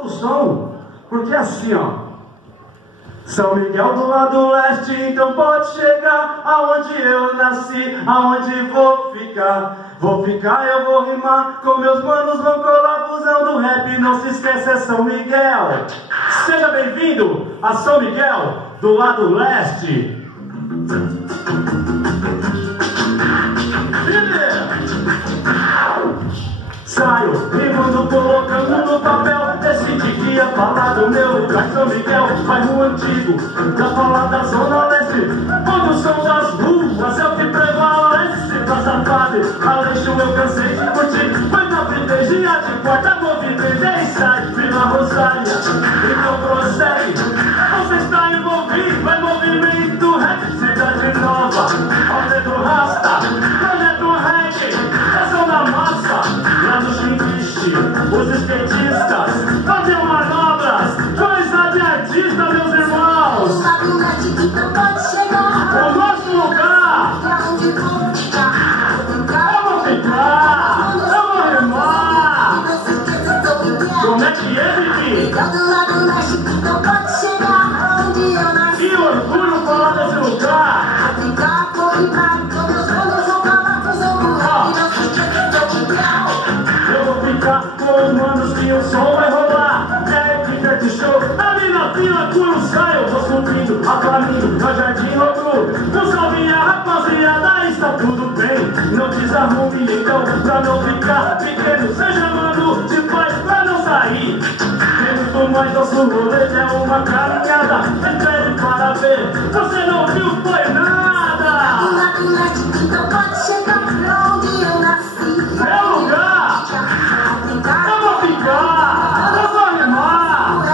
outro som, porque é assim, ó. São Miguel do lado leste, então pode chegar aonde eu nasci, aonde vou ficar. Vou ficar, eu vou rimar, com meus manos vão colar, fusão do rap, não se esqueça, é São Miguel. Seja bem-vindo a São Miguel do lado leste. Saio, rimando, colocando no papel. Decidi que ia falar do meu lugar, São Miguel, bairro antigo, da falar da zona leste, onde o som das ruas é o que prevalece. Praça Padre, Aleixo, eu cansei de curtir. Foi na privilegia de porta, movimento e sai, Vila Rosária, então prossegue. Você está envolvido, é movimento rap, Cidade Nova, Alfredo Rasta, projeto reggae, ação da massa. Lá no Xinguixe, os skatistas fazem manobras, coisa de artista, meus irmãos. O nosso lugar, eu vou ficar, eu vou rimar. Como é que é, Bibi? Que orgulho falar desse lugar. Eu vou ficar com os manos que o som vai rolar. É equipe de show, ali na fila, quando sai eu vou subindo a Flamingo, no Jardim Rotru. Não salve a rapaziada, está tudo bem. Não desarrume então, pra não ficar pequeno. Seja mano de paz pra não sair. Tem muito mais, nosso rolê é uma caminhada. Espere para ver, você não viu, foi nada. Então pode chegar pra onde eu nasci. É o lugar, eu vou ficar, eu vou rimar.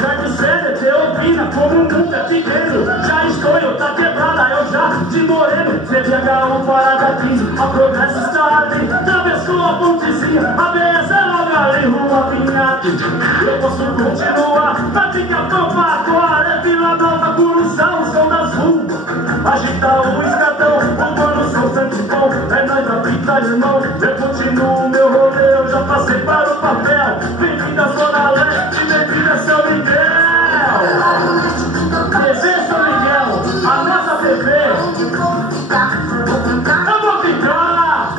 Já de CDT Opina, como o mundo é pequeno. Já estou, eu tá quebrada, eu já de moreno. CDH1 parada 15, a Progresso está ali. Atravessou a pontezinha, a BS é logo ali, Rua Pinhaque. Eu posso continuar, pratica pampa agora. É Vila Nova, Curuçá, o som das ruas. Agita o escadão, o mano sou Santipão. É nóis da fita, irmão. Eu continuo meu rolê, eu já passei para o papel. Bem-vindo à Zona Leste, bem-vindo a São Miguel. TV São Miguel, a nossa TV. Eu vou ficar.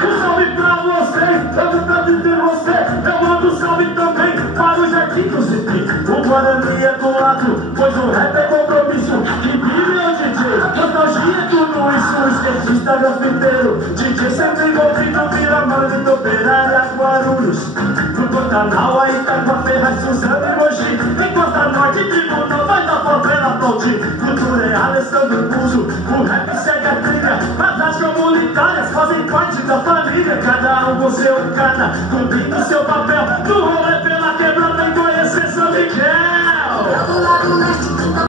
Um salve pra vocês, eu vou pra dizer você. Eu mando salve também para o Jardim do City. O Guarani é do lado, pois o rap é compromisso. E meu DJ, nostalgia é tudo isso. Skatista grafiteiro, DJ sempre envolvido. Vila Mano, Operária, Guarulhos. No Pantanal, aí tá com a Ferra, Suzano e Mogi. Em Costa Norte, Tribunal, vai da favela aplaudir. Cultura é Alessandro Puzo, o rap segue a trilha. As comunitárias fazem parte da família. Cada um com seu cana, cumprindo seu papel. No rolê pela quebrada, vem conhecer São Miguel.